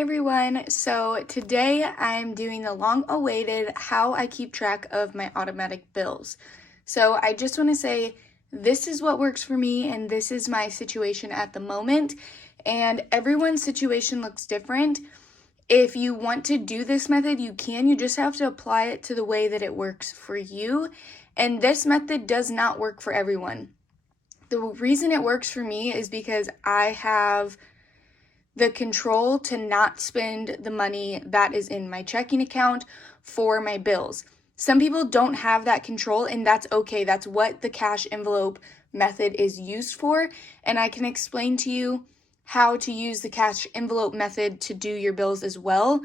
everyone. So today I'm doing the long-awaited how I keep track of my automatic bills. So I just want to say this is what works for me and this is my situation at the moment, and everyone's situation looks different. If you want to do this method, you can. You just have to apply it to the way that it works for you. And this method does not work for everyone. The reason it works for me is because I have the control to not spend the money that is in my checking account for my bills. Some people don't have that control, and that's okay. That's what the cash envelope method is used for. And I can explain to you how to use the cash envelope method to do your bills as well.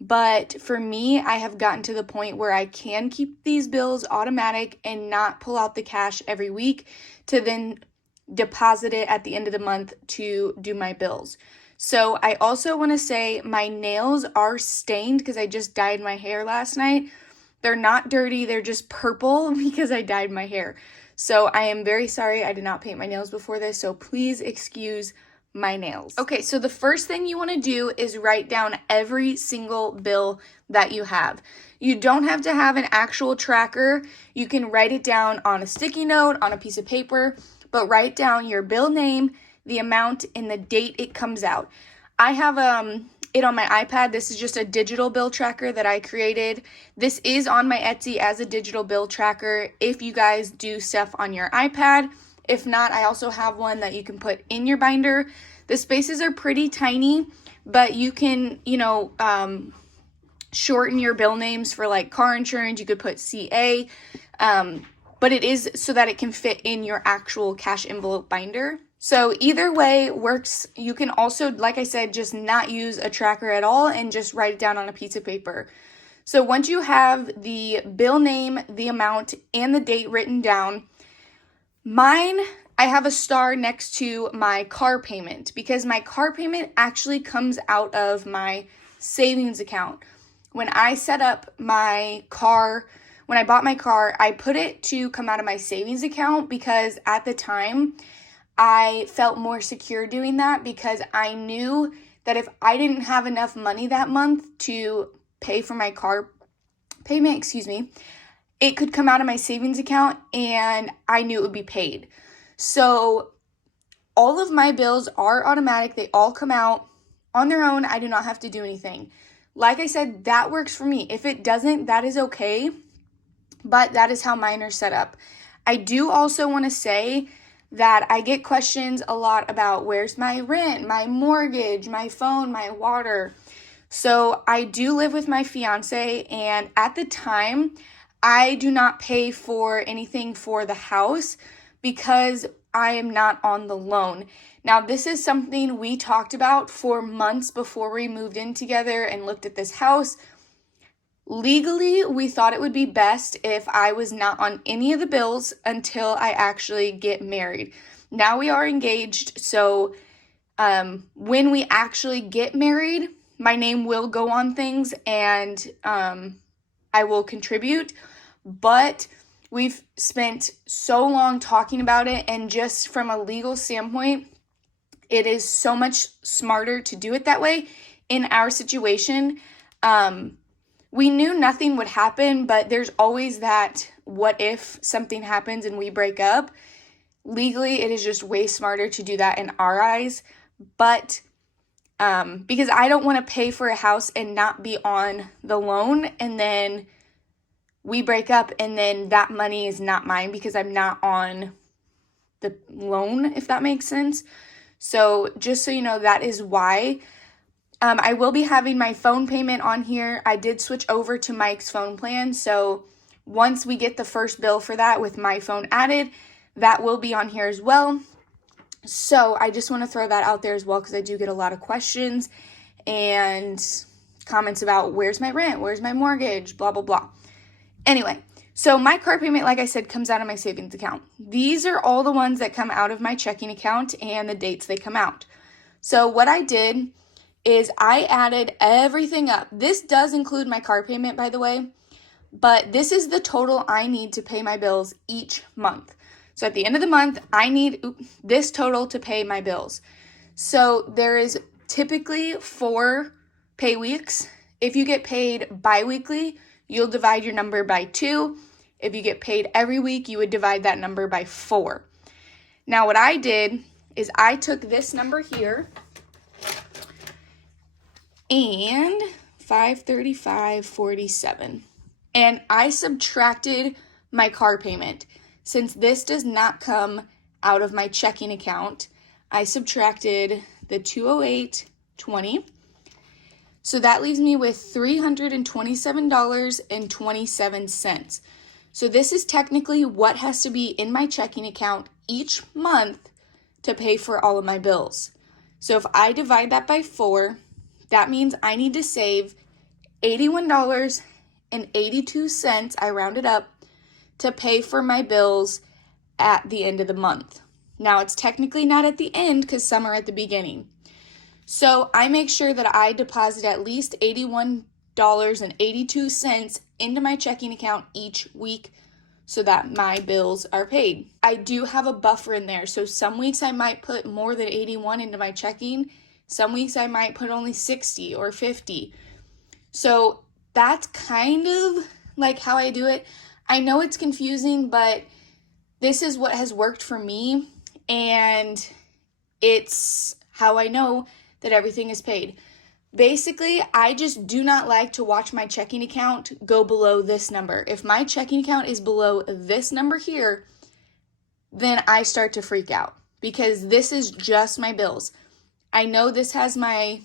But for me, I have gotten to the point where I can keep these bills automatic and not pull out the cash every week to then deposit it at the end of the month to do my bills. So I also want to say my nails are stained because I just dyed my hair last night. They're not dirty, they're just purple because I dyed my hair. So I am very sorry I did not paint my nails before this, so please excuse my nails. Okay, so the first thing you want to do is write down every single bill that you have. You don't have to have an actual tracker. You can write it down on a sticky note, on a piece of paper, but write down your bill name, the amount, and the date it comes out. I have it on my iPad. This is just a digital bill tracker that I created. This is on my Etsy as a digital bill tracker if you guys do stuff on your iPad. If not, I also have one that you can put in your binder. The spaces are pretty tiny, but you can, shorten your bill names for like car insurance. You could put CA, but it is so that it can fit in your actual cash envelope binder. So either way works. You can also, like I said, just not use a tracker at all and just write it down on a piece of paper. So once you have the bill name, the amount, and the date written down, mine, I have a star next to my car payment because my car payment actually comes out of my savings account. When I set up my car, when I bought my car, I put it to come out of my savings account because at the time I felt more secure doing that because I knew that if I didn't have enough money that month to pay for my car payment, it could come out of my savings account and I knew it would be paid. So all of my bills are automatic. They all come out on their own. I do not have to do anything. Like I said, that works for me. If it doesn't, that is okay, but that is how mine are set up. I do also want to say that I get questions a lot about where's my rent, my mortgage, my phone, my water. So I do live with my fiance, and at the time, I do not pay for anything for the house because I am not on the loan. Now, this is something we talked about for months before we moved in together and looked at this house. Legally, we thought it would be best if I was not on any of the bills until I actually get married. Now we are engaged, so when we actually get married, my name will go on things and I will contribute, but we've spent so long talking about it, and just from a legal standpoint, it is so much smarter to do it that way. In our situation, we knew nothing would happen, but there's always that what if something happens and we break up. Legally, it is just way smarter to do that in our eyes, but because I don't want to pay for a house and not be on the loan, and then we break up and then that money is not mine because I'm not on the loan, if that makes sense. So just so you know, that is why. I will be having my phone payment on here. I did switch over to Mike's phone plan, so once we get the first bill for that with my phone added, that will be on here as well. So I just want to throw that out there as well because I do get a lot of questions and comments about where's my rent, where's my mortgage, blah, blah, blah. Anyway, so my car payment, like I said, comes out of my savings account. These are all the ones that come out of my checking account and the dates they come out. So what I did is I added everything up. This does include my car payment, by the way, but this is the total I need to pay my bills each month. So at the end of the month, I need this total to pay my bills. So there is typically 4 pay weeks. If you get paid bi-weekly, you'll divide your number by 2. If you get paid every week, you would divide that number by 4. Now, what I did is I took this number here and 535.47, and I subtracted my car payment. Since this does not come out of my checking account, I subtracted the $208.20. So that leaves me with $327.27. So this is technically what has to be in my checking account each month to pay for all of my bills. So if I divide that by 4, that means I need to save $81.82, I rounded up, to pay for my bills at the end of the month. Now, it's technically not at the end because some are at the beginning. So I make sure that I deposit at least $81.82 into my checking account each week so that my bills are paid. I do have a buffer in there. So some weeks I might put more than 81 into my checking. Some weeks I might put only 60 or 50. So that's kind of like how I do it. I know it's confusing, but this is what has worked for me, and it's how I know that everything is paid. Basically, I just do not like to watch my checking account go below this number. If my checking account is below this number here, then I start to freak out because this is just my bills. I know this has my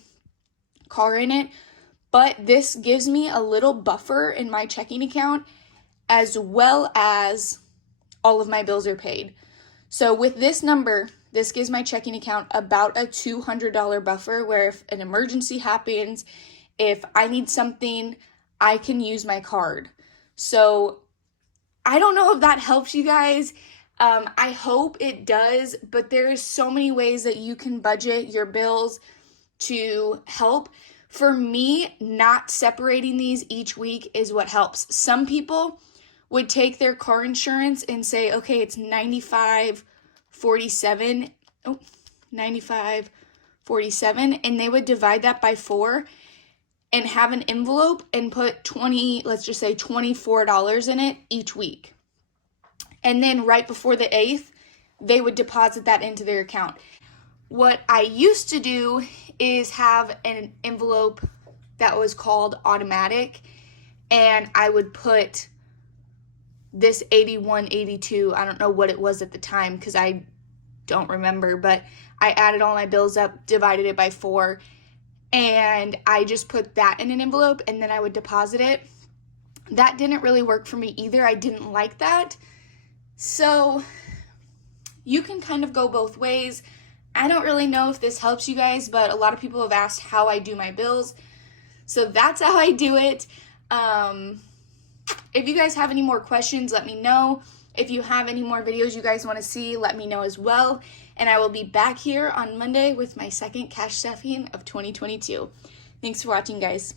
car in it, but this gives me a little buffer in my checking account as well as all of my bills are paid. So with this number, this gives my checking account about a $200 buffer where if an emergency happens, if I need something, I can use my card. So I don't know if that helps you guys. I hope it does, but there's so many ways that you can budget your bills to help. For me, not separating these each week is what helps. Some people would take their car insurance and say, okay, it's $95.47, and they would divide that by 4 and have an envelope and put let's just say $24 in it each week. And then right before the 8th, they would deposit that into their account. What I used to do is have an envelope that was called automatic, and I would put this 81, 82, I don't know what it was at the time because I don't remember, but I added all my bills up, divided it by 4, and I just put that in an envelope and then I would deposit it. That didn't really work for me either. I didn't like that. So you can kind of go both ways. I don't really know if this helps you guys, but a lot of people have asked how I do my bills. So that's how I do it. If you guys have any more questions, let me know. If you have any more videos you guys want to see, let me know as well. And I will be back here on Monday with my second cash stuffing of 2022. Thanks for watching, guys.